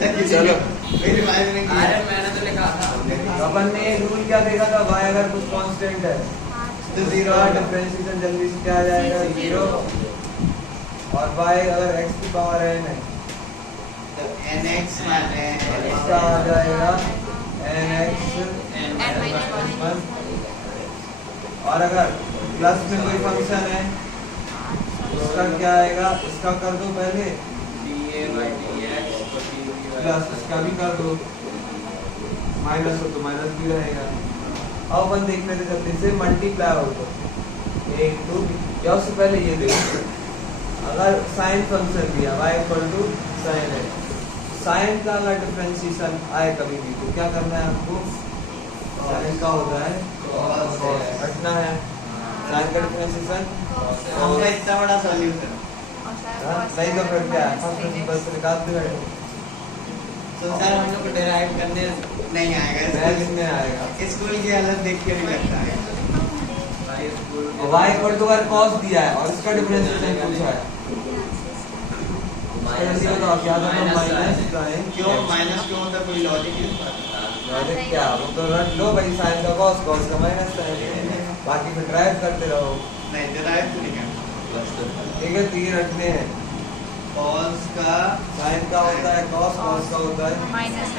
चलो मैंने तो लिखा था। अपन ने रूल क्या देखा था, y अगर कुछ कांस्टेंट है तो जीरो, डिफरेंशिएशन जल्दी से क्या आ जाएगा, जीरो। और y अगर x की पावर n है तो nx माने इसका आ जाएगा nx -1। और अगर प्लस में कोई फंक्शन है उसका क्या आएगा, इसका कर दो पहले प्लस, इसका भी कर दो, माइनस हो तो माइनस भी रहेगा। अब अपन देख लेते जल्दी से मल्टीप्लाई हो तो एक टू, या उससे पहले ये देखो, अगर साइन फंक्शन दिया y = sin x, साइन का अगर डिफरेंशिएशन आए कभी भी तो क्या करना है आपको, साइन का होता है हटना है, साइन का डिफरेंशिएशन हमका इतना बड़ा सॉल्यूशन नहीं तो फिर क्या है, फर्स्ट प्रिंसिपल से निकालते हैं। तो सर हम लोग को डेराइव करने नहीं आएगा, मैथ में आएगा। स्कूल की हालत देख के नहीं लगता है। y = अगर cos दिया है और इसका डिफरेंशिएशन पूछा है, जल्दी बताओ क्या था, माइनस साइन क्यों माइनस क्यों होता है, कोई लॉजिक है? लॉजिक क्या, वो तो रट लो भाई, साइन का cos, cos का माइनस साइन, बाकी फिर ड्राइव करते रहो। नहीं डेराइव तो नहीं करना। ठीक है, तीन रखने हैं, cos का साइन का होता है cos, cos का होता है माइनस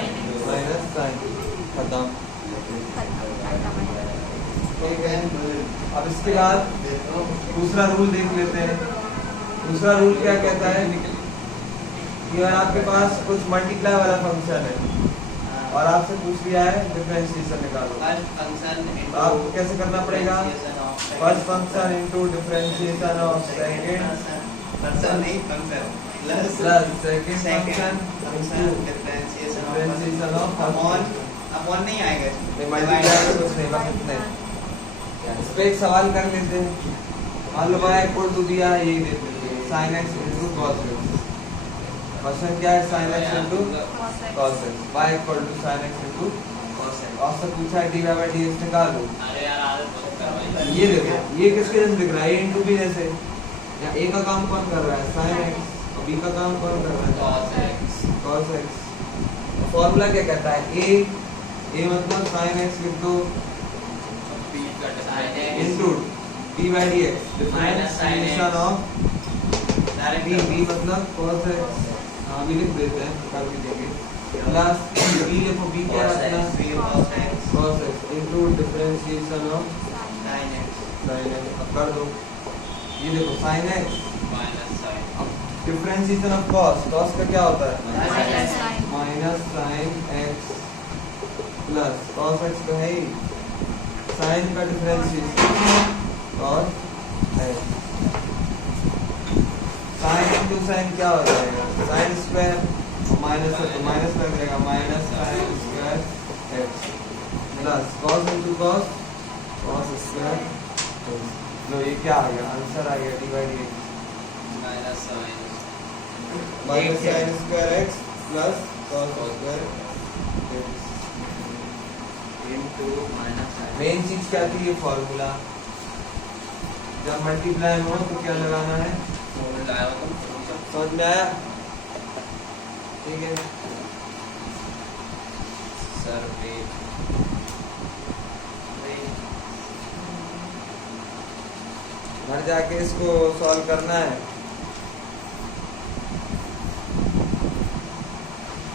साइन, खत्म। ठीक है, अब इसके बाद दूसरा रूल देख लेते हैं। दूसरा रूल क्या कहता है कि अगर आपके पास कुछ मल्टीप्लाई वाला फंक्शन है और आपसे पूछ लिया है डिफरेंशिएशन निकालो, फर्स्ट फंक्शन तो आपको कैसे करना पड़ेगा, first function into differentiation of second function नहीं function plus second function into differentiation of upon नहीं आएगा इसमें, मल्टीप्लाई तो कुछ नहीं, बस इतने। इस पे एक सवाल कर लेते हैं, मान लो y = दिया है, यही देते हैं sin x into cos x। Question क्या है, sin x into cos x, y = sin x into cos x, और से पूछा है dy/dx निकालो। अरे यार आदत बहुत करवाई। ये देखो, ये किसके जैसे दिख रहा है, इनटू भी जैसे, या a का काम कौन कर रहा है, sin x, और b का काम कौन कर रहा है, cos x। फॉर्मूला क्या कहता है, a मतलब sin x into d/dx, differentiation of b मतलब cos x, हाँ भी लिख देते हैं, कर भी देंगे, प्लस b देखो, b क्या है cos x into differentiation of sin x। अब कर दो, ये देखो sin x, अब डिफरेंशिएशन ऑफ cos, cos का क्या होता है minus sin x plus cos x तो है ही, sin का differentiation cos x, sin into sin क्या हो जाएगा, sin स्क्वायर, माइनस है तो माइनस कर देगा, minus sin square x plus cos into cos, cos square. लो ये क्या आ गया, आंसर आ गया d/dx minus sin square x plus cos square x। Main चीज क्या थी, ये फॉर्मूला, जब मल्टीप्लाई हो तो क्या लगाना है, समझ में आया? ठीक है सर, घर जाके इसको सॉल्व करना है।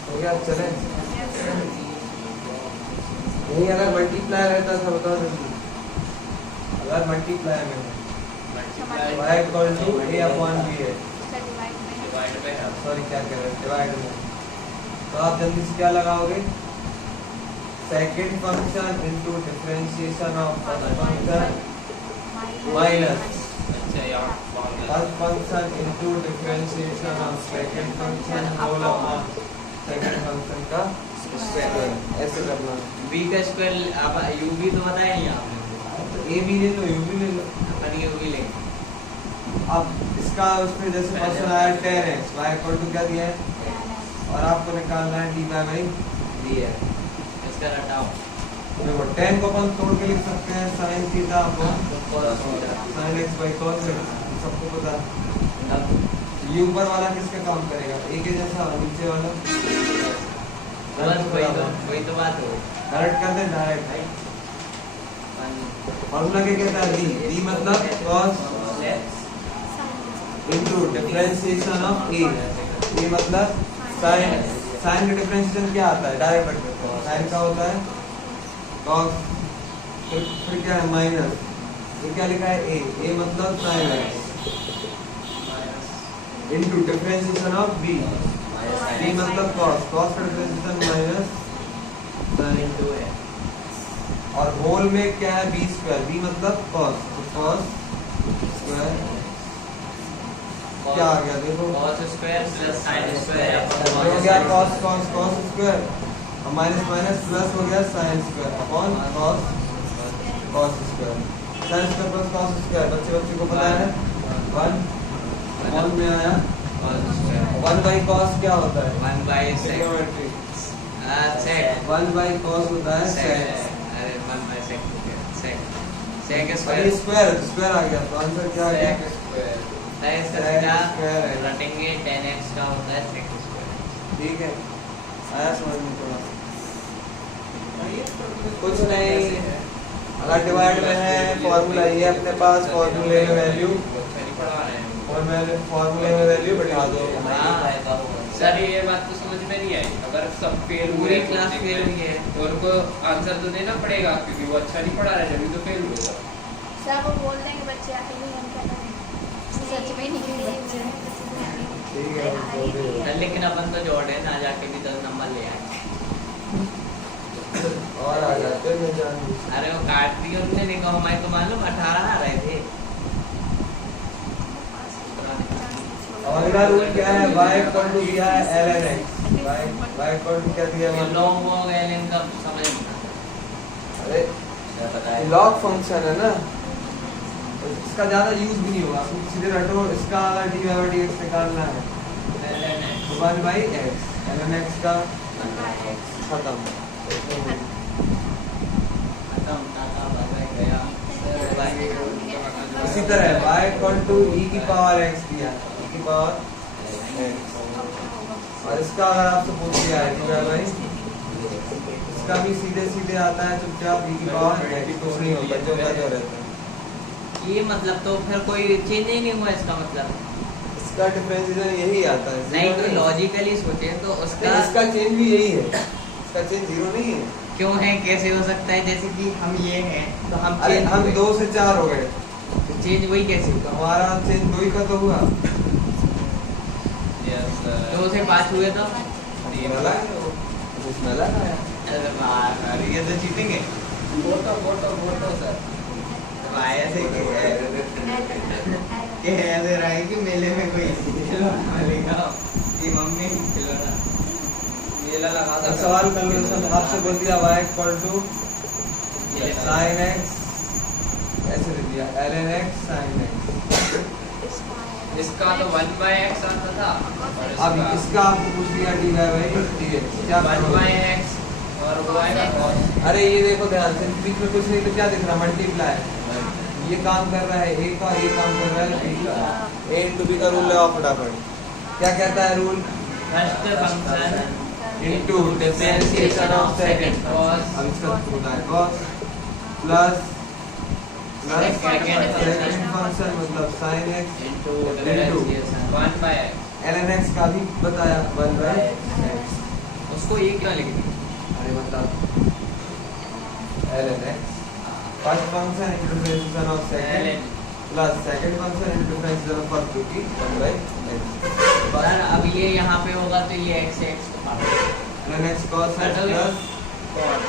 हो गया, चले। नहीं अगर मल्टीप्लाई रहता था बताओ जल्दी, अगर मल्टीप्लाई में y = a/b है, सॉरी क्या कह रहे हैं, डिवाइड में, तो आप जल्दी से क्या लगाओगे, second function into differentiation of first function minus first function into differentiation of second function whole upon second function का स्क्वायर, ऐसे करना। b का स्क्वायर आप u भी तो बताया नहीं आपने, तो a भी ले लो, u भी ले लो, अपन u भी लेंगे। अब इसका उसमें जैसे क्वेश्चन आया 10x, y = क्या दिया है, और आपको निकालना है d/dx, इसका रटाओ, देखो 10 को अपन तोड़ के लिख सकते हैं sin theta upon sin x by cos x, सबको पता है। ये ऊपर वाला किसका काम करेगा, a के जैसा, नीचे वाला वही तो बात हो डायरेक्ट करते हैं डायरेक्ट। फॉर्मूला क्या कहता है? b मतलब cos into differentiation of a, ये मतलब sin। साइन का डिफरेंशिएशन क्या आता है? डायरेक्ट रख देते हैं। साइन का होता है cos, फिर क्या है माइनस, ये क्या लिखा है a मतलब sin x into differentiation of b मतलब cos, cos का डिफरेंशिएशन माइनस sin, और होल में क्या है b स्क्वायर, b मतलब cos, तो cos स्क्वायर क्या आ गया देखो, cos square plus sin square हो गया cos cos cos स्क्वायर और माइनस माइनस प्लस हो गया sin square upon cos cos square, sin square plus cos square. बच्चे को पता है 1 अपॉन में आया cos स्क्वायर 1 बाई cos क्या होता है? 1 by sec sec 1 by cos होता है sec, अरे 1 बाय sec sec sec और ये स्क्वायर स्क्वायर आ गया, तो आंसर क्या आ गया? sec स्क्वायर रटेंगे 10x का होता है sec स्क्वायर। ठीक है, आया समझ में थोड़ा? कुछ नहीं, अगर डिवाइड में है फॉर्मूला ये अपने पास, फॉर्मूले में वैल्यू फॉर्मूले में वैल्यू बैठा दो। सर ये बात तो समझ में नहीं आई, अगर सब फेल हुए पूरी क्लास फेल हुई है तो उनको आंसर तो देना पड़ेगा, क्योंकि वो अच्छा नहीं पढ़ा रहा है, जब तो फेल हुए। सर वो बोल रहे हैं कि बच्चे आते नहीं, हम क्या करें? सच में नहीं बच्चे ठीक है, तो भी लेकिन अपन तो जोड़े ना जाके भी 10 नंबर ले आए। और आ जाते मैं जान। अरे वो काट दिए उन्होंने, देखो हमारे को मालूम 18 आ रहे थे। और इधर रूल क्या है? y इक्वल टू दिया है ln x, y equal to क्या दिया है? लॉग वॉग ln का समझ नहीं अरे लॉग फंक्शन है ना, तो इसका ज्यादा यूज भी नहीं होगा, तुम सीधे रटो, इसका अगर dy by dx निकालना है तो 1 by x, ln x का खत्म। इसी तरह y इक्वल टू e की पावर x दिया, e की पावर x, और इसका अगर आपसे पूछ लिया है dy by, इसका भी सीधे सीधे आता है चुपचाप e की पावर x, कुछ नहीं होता, जो का जो रहता है। ये मतलब तो फिर कोई चेंज ही नहीं हुआ इसका मतलब। इसका डिफरेंशिएशन यही आता है, नहीं तो लॉजिकली सोचे तो उसका इसका चेंज भी यही है, इसका चेंज जीरो नहीं है। क्यों है, कैसे हो सकता है? जैसे कि हम ये हैं तो हम अरे चेंज हम 2 से 4 हो गए, तो चेंज वही कैसे तो हुआ? हमारा चेंज 2 ही का तो हुआ। 2 से 5 हुए तो मिला है वो, कुछ मिला है। अरे बात ये तो चीटिंग है। फोटो सर भाई ऐसे कि ऐसे रहा है कि मेले में कोई खिलौना लेगा कि मम्मी खिलौना मेला लगा अब सवाल कर लो, सब आपसे बोल दिया y equal to sin x, ऐसे दे दिया ln x sin x। इसका तो 1 by x आता था, और अब इसका आपको पूछ लिया dy by dx, क्या 1 करोगे? by x और वो आएगा cos। अरे ये देखो ध्यान से, बीच में कुछ नहीं तो क्या दिख रहा? मल्टीप्लाई, ये काम कर रहा है a का, ये काम कर रहा है b का। a into b का रूल लगाओ फटाफट, क्या कहता है rule? First function into differentiation of second cos अब इसका होता है cos plus Second second function मतलब sin x into into 1 by x ln x का भी बताया 1 by x। उसको ये क्यों लिख दी? अरे मतलब ln x first function into differentiation of second plus second function into differentiation of first, जो कि 1 by x। सर अब ये यहाँ पे होगा तो ये x है, x को काट दो। ln x cos x हटोगे? प्लस,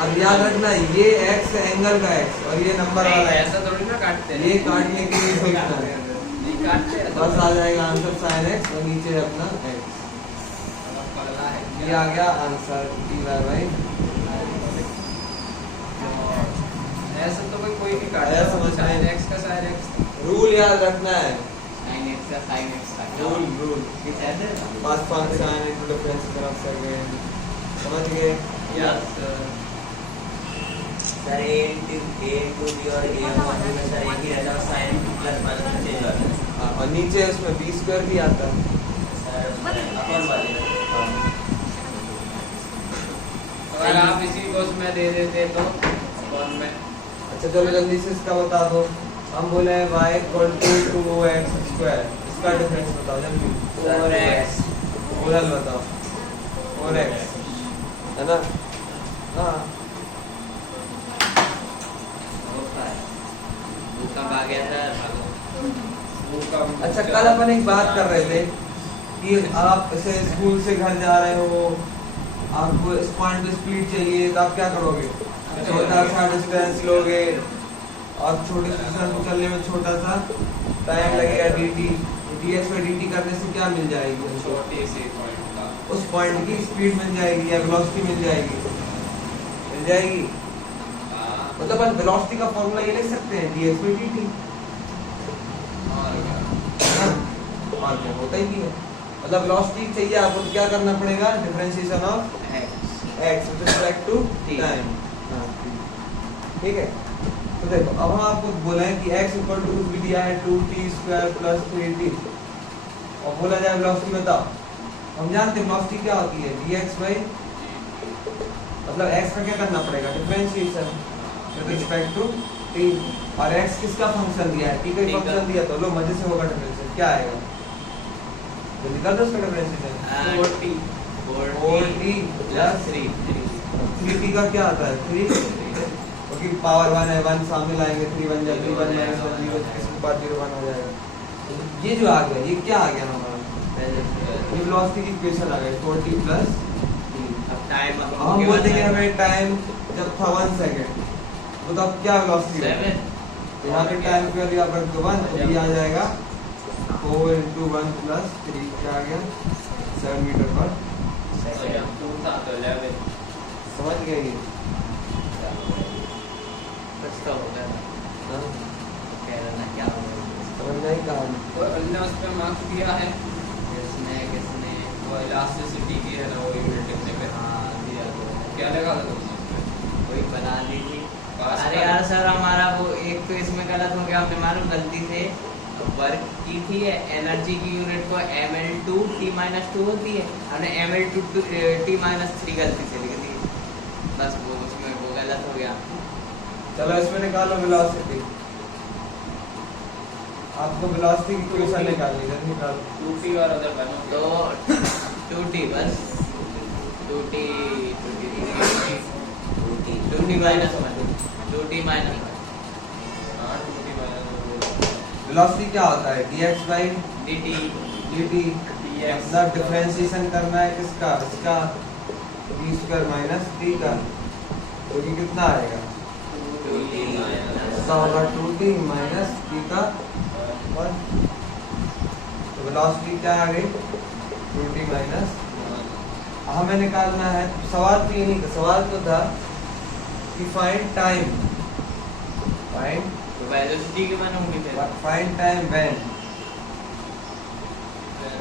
अब याद रखना ये x एंगल का x और ये नंबर नहीं, वाला x, ऐसा थोड़ी ना काटते हैं, ये काटने के लिए सोचना है। ये काटते हैं बस आ जाएगा आंसर sin x और नीचे है अपना x। पगला है ये आ गया आंसर dy by। ऐसा तो कोई भी काट आया समझ में? sin x का sin x रूल याद रखना है, sin x का sin x का रूल किस ऐसे first function into differentiation of second, समझ गए? यस सर ए इंटू बी और ए मॉड्यूल में सर एक ही रहता है, साइन प्लस माइनस में चेंज होता है हाँ, और नीचे उसमें b स्क्वायर भी आता है। सर अपन वाले हाँ। अगर आप इसी को उसमें दे देते तो कौन में अच्छा चलो जल्दी से इसका बता दो। हम बोले हैं y equal to 2x square, इसका डिफरेंस बताओ जल्दी। 4x ओरल बताओ। 4x है ना? हाँ कब आ गया था भागो। वो का अच्छा कल अपन एक बात कर रहे थे कि आप ऐसे स्कूल से घर जा रहे हो, आपको इस पॉइंट पे स्पीड चाहिए तो आप क्या करोगे? छोटा सा डिस्टेंस लोगे और छोटे डिस्टेंस को चलने में छोटा सा टाइम लगेगा dt, dx by dt करने से क्या मिल जाएगी? छोटी सी पॉइंट का उस पॉइंट की स्पीड मिल जाएगी या वेलोसिटी मिल जाएगी? मिल जाएगी। हाँ, मतलब अपन वेलोसिटी का फॉर्मूला ये लिख सकते हैं dx by dt, और क्या? है ना? और क्या होता ही नहीं है। मतलब वेलोसिटी चाहिए आपको तो क्या करना पड़ेगा? Differentiation of x with respect to time. ठीक है, तो देखो अब हम आपको बोले हैं कि x इक्वल टू कुछ भी दिया है 2t स्क्वायर प्लस 3t और बोला जाए वेलोसिटी बताओ। हम जानते हैं वेलोसिटी क्या होती है? dx by मतलब x का क्या करना पड़ेगा? Differentiation with respect to t और x किसका फंक्शन दिया है? t का फंक्शन दिया तो लो मजे से होगा डिफरेंशिएशन क्या आएगा? जल्दी कर दो उसका डिफरेंशिएशन। 4t प्लस 3t का क्या आता है? 3 क्योंकि पावर 1 है, 1 सामने लाएंगे 3 बन जाएगा, 3 1 माइनस 1 0 इसके बाद 0 1 हो जाएगा। ये जो आ गया ये क्या आ गया हमारा? ये वेलोसिटी की इक्वेशन आ गई 4t प्लस टाइम हम बोल देंगे हमें टाइम जब था 1 सेकंड तो तब क्या वेलोसिटी है? यहाँ पे टाइम की वैल्यू आप रख दो 1 तो ये आ जाएगा 4 × 1 प्लस 3 क्या आ गया 7 मीटर पर तो जब 2 था तो 11 समझ गए ये? कुछ तो होगा हाँ? कह रहा ना क्या होगा समझ नहीं कहानी। तो हमने उस पे मार्क्स दिया है किसने वो इलास्टिसिटी की है ना वो यूनिट लिखने पे हाँ दिया तो क्या लगा था तुमने उसमें कोई बना लीजिए। पास अरे कर। यार सर हमारा वो एक तो इसमें गलत हो गया, हमने मालूम गलती से वर्क की थी एनर्जी की यूनिट को ml2 t-2 होती है, हमने ml2 t-3 गलती से लिख दी, बस वो उसमें वो गलत हो गया। चलो इसमें निकालो वेलोसिटी। आपको वेलोसिटी की इक्वेशन निकालनी है, निकालो। 2t और अदर बनो तो 2t बस 2t 2t minus 1 2t minus 1 हाँ 2t माइनस वेलोसिटी क्या होता है? dx by dt dt dx मतलब डिफरेंशिएशन करना है किसका? इसका d स्क्वायर माइनस t का, तो ये कितना आएगा? 2t इसका होगा 2t माइनस t का 1। तो वेलोसिटी क्या आ गई? 2t माइनस हमें निकालना है। सवाल तो ये नहीं था, सवाल तो था कि फाइंड टाइम, फाइंड वेलोसिटी के मान होंगे फिर find time when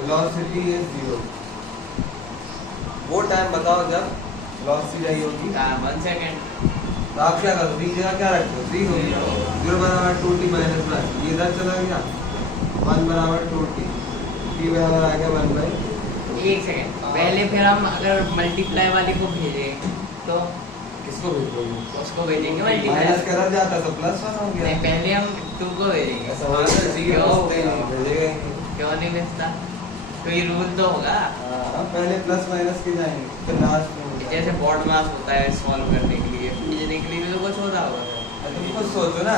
velocity is 0। वो टाइम बताओ जब वेलोसिटी रही होगी 1 सेकंड। तो आप क्या करो? b जगह क्या रखते हो? 0 बराबर 2t माइनस 1, ये इधर चला गया 1 बराबर 2t, t बराबर आ गया 1 बाई। एक सेकंड पहले फिर हम अगर मल्टीप्लाई वाले को भेजें तो किसको भेजोगे? उसको भेजेंगे माइनस मल्टीप्लाई करा जाता तो प्लस 1 हो नहीं, गया। पहले हम 2 को भेजेंगे। ऐसा होगा तो 0 क्यों? भेजेगा ही नहीं। क्यों नहीं भेजता? कोई रूल तो होगा हाँ, पहले प्लस माइनस के जाएंगे फिर लास्ट में होगा। जैसे बॉड मास होता है सॉल्व करने के लिए, भेजने के लिए भी तो कुछ होता होगा। तुम खुद सोचो ना,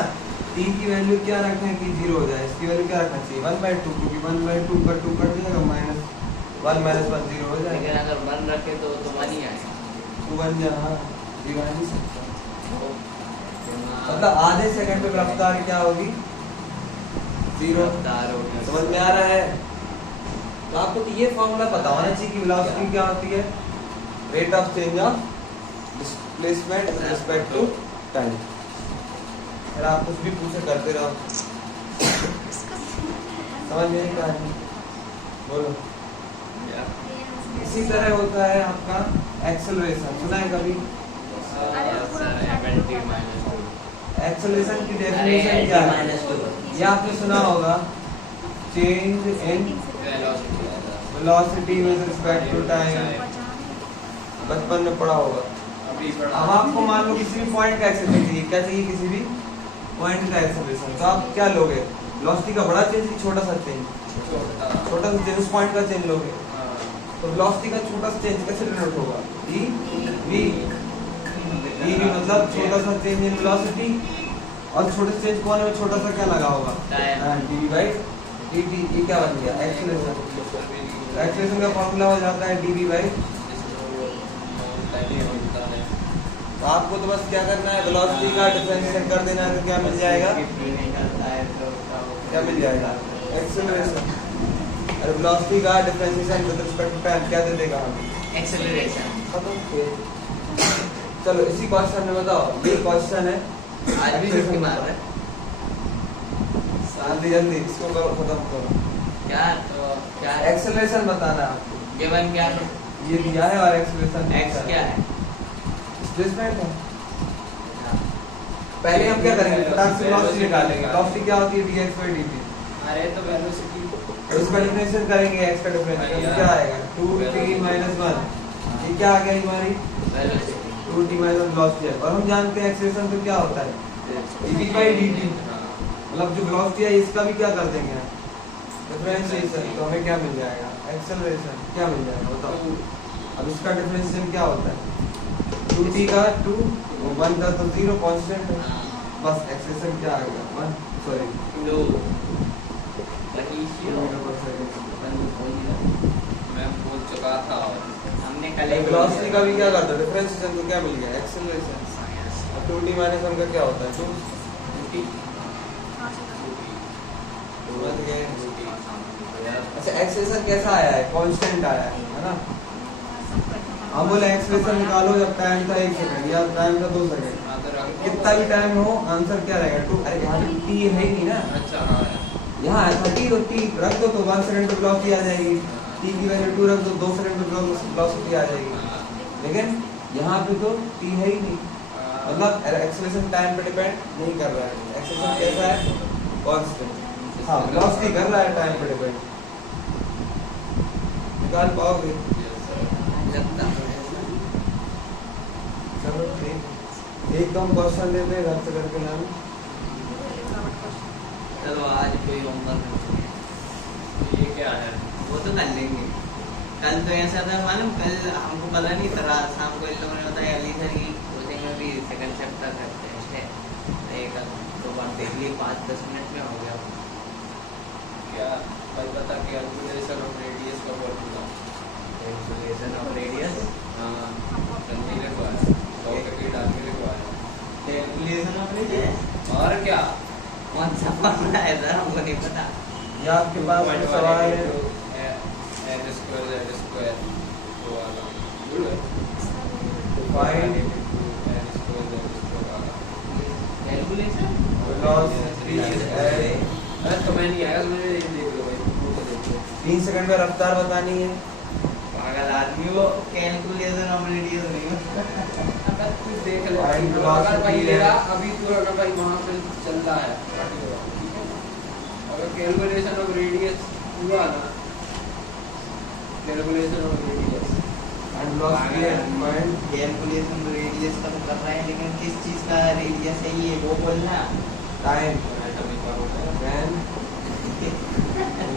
t की वैल्यू क्या रखना है कि 0 हो जाए? इसकी वैल्यू क्या रखना चाहिए? 1/2, क्योंकि 1/2 का 2 कट जाएगा, माइनस 1 माइनस 1 0 हो जाएगा। लेकिन अगर 1 रखे तो 1 ही आएगा। 2 बन जाए, हाँ 0 आ नहीं सकता। मतलब आधे सेकंड में रफ्तार क्या होगी? 0। रफ्तार होगी। समझ में आ रहा है? तो आपको तो ये फॉर्मूला पता होना चाहिए कि वेलोसिटी क्या होती है? Rate of change of displacement with respect to time. अगर आप कुछ भी पूछे करते रहो, समझ में नहीं कहानी, बोलो। इसी तरह होता है आपका एक्सेलरेशन, सुना है कभी? एक्सेलरेशन की डेफिनेशन क्या है? ये आपने सुना होगा, change in velocity with respect to time, बचपन में पढ़ा होगा। फ्री पड़ा। अब आपको मान लो किसी भी पॉइंट का एक्सेलरेशन चाहिए, क्या चाहिए, किसी भी पॉइंट का एक्सेलरेशन, तो आप क्या लोगे, वेलोसिटी का बड़ा चेंज, छोटा सा चेंज, छोटा सा चेंज, उस पॉइंट का चेंज लोगे। तो वेलोसिटी का छोटा सा चेंज कैसे डिनोट होगा, ई वी, ई वी मतलब छोटा सा चेंज इन वेलोसिटी, और छोटे से चेंज को होने में छोटा सा क्या लगा होगा, time. D by D T. ये क्या बन गया, एक्सेलरेशन। एक्सेलरेशन का फॉर्मूला हो जाता है डी वी बाई। तो आपको तो बस क्या करना है, वेलोसिटी का डिफरेंशिएट कर देना है, तो क्या मिल जाएगा, क्या मिल जाएगा, एक्सेलरेशन। और वेलोसिटी का differentiation with respect to time क्या दे देगा हमें, एक्सेलरेशन। खत्म। चलो इसी क्वेश्चन में बताओ, ये क्वेश्चन है, आज भी छुट्टी मार रहा है जल्दी जल्दी इसको करो, खत्म करो। क्या, तो क्या है, एक्सेलरेशन बताना है आपको, गिवन क्या है, ये दिया है, और एक्सेलरेशन एक्स क्या है। डिस्प्लेसमेंट है। पहले हम क्या करेंगे, फटाक से वेलोसिटी निकालेंगे। वेलोसिटी क्या होती है, dx by dt। अरे तो वेलोसिटी उसका डिफरेंशिएट करेंगे, x का डिफरेंशिएट क्या आएगा, 2t - 1। ये क्या आ गया हमारी वेलोसिटी 2t - वेलोसिटी। और हम जानते हैं एक्सेलरेशन तो क्या होता है, dv by dt, मतलब जो वेलोसिटी है इसका भी क्या कर देंगे डिफरेंशिएशन, तो हमें क्या मिल जाएगा, एक्सेलरेशन क्या मिल जाएगा बताओ। अब इसका डिफरेंशिएशन क्या होता है, 2t का 2 और 1 का तो 0 कांस्टेंट है, बस एक्सेलरेशन क्या आ गया 1, सॉरी 2 मैं बोल चुका था। हमने कल ही वेलोसिटी का भी क्या करता है, डिफरेंशिएशन को क्या मिल गया, एक्सेलरेशन। और 2t - 1 का क्या होता है 2, समझ गए। अच्छा एक्सेलरेशन कैसा आया है, कांस्टेंट आया है ना। हम बोले एक्सेलरेशन निकालो जब टाइम था 1 सेकंड या टाइम था 2 सेकंड, कितना भी टाइम हो आंसर क्या रहेगा 2। अरे यहाँ पे t है ही नहीं ना, अच्छा हाँ यहाँ है 30 तो t रख दो तो 1 सेकंड पे वेलोसिटी आ जाएगी, t की वैल्यू 2 रख दो 2 सेकंड पे वेलोसिटी आ जाएगी। लेकिन यहाँ पे तो t है ही नहीं, मतलब एक्सेलरेशन टाइम पे डिपेंड नहीं कर रहा है। एक्सेलरेशन कैसा है, कांस्टेंट। हाँ वेलोसिटी कर रहा है टाइम पे डिपेंड, निकाल पाओगे। लगता चलो ठीक, एक दम क्वेश्चन देते हैं घर से करके लाना। चलो आज कोई होमवर्क नहीं, ये क्या है, वो तो कर लेंगे। कल तो ऐसा था मालूम, कल हमको पता नहीं था, रात शाम को इन लोगों ने बताया अली सर की कोचिंग में भी सेकंड चैप्टर का टेस्ट है, तो एक दो बार देख लिए, 5-10 मिनट में हो गया। क्या भाई बता के कैलकुलेशन ऑफ रेडियस का फॉर्मूला, कैलकुलेशन ऑफ रेडियस, हाँ करने को आया, डॉक्टर के डाल के को आया। कैलकुलेशन ऑफ रेडियस और क्या, कौन सा फॉर्मूला है सर, हमको नहीं पता। ये आपके पास कोई सवाल है, n स्क्वायर z स्क्वायर वो वाला भूल गए, find n square z square वाला कैलकुलेशन वेलोसिटी एट। अरे तो मैं नहीं आया, मैंने देख लो भाई, वो तो देख लो 3 सेकंड में रफ्तार बतानी है। पागल आदमी वो, कैलकुलेशन ऑफ रेडियस नहीं हो। अगर कुछ देख ले Find अगर भाई velocity मेरा है। अभी तो अगर भाई वहां पे चल रहा है, अगर कैलकुलेशन ऑफ रेडियस हुआ ना, calculation of radius and velocity at point calculation radius का तो कर रहा है, लेकिन किस चीज का रेडियस है ये वो बोलना। Time when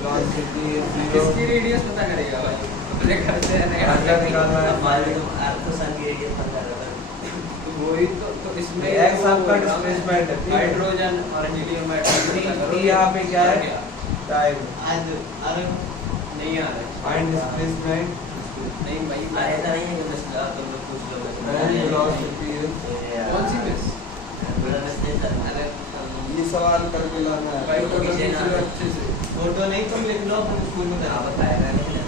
velocity is 0। किसकी रेडियस पता करेगा भाई, अपने घर से आंसर निकालना है। हमारे तो अर्थ सन की रेडियस पता है, वही तो इसमें X आपका डिस्प्लेसमेंट है, हाइड्रोजन और हीलियम T यहाँ पे क्या है, टाइम। आज अरे नहीं आ रहा फाइंड डिस्प्लेसमेंट नहीं भाई, ऐसा नहीं है कि बस तुम लोग पूछ लो व्हेन वेलोसिटी इज। कौन सी मिस अरे ये सवाल करके लाना है। भाई को किसी ने अच्छे से फोटो नहीं तुम लिख लो, अपन स्कूल में आप करा बताएगा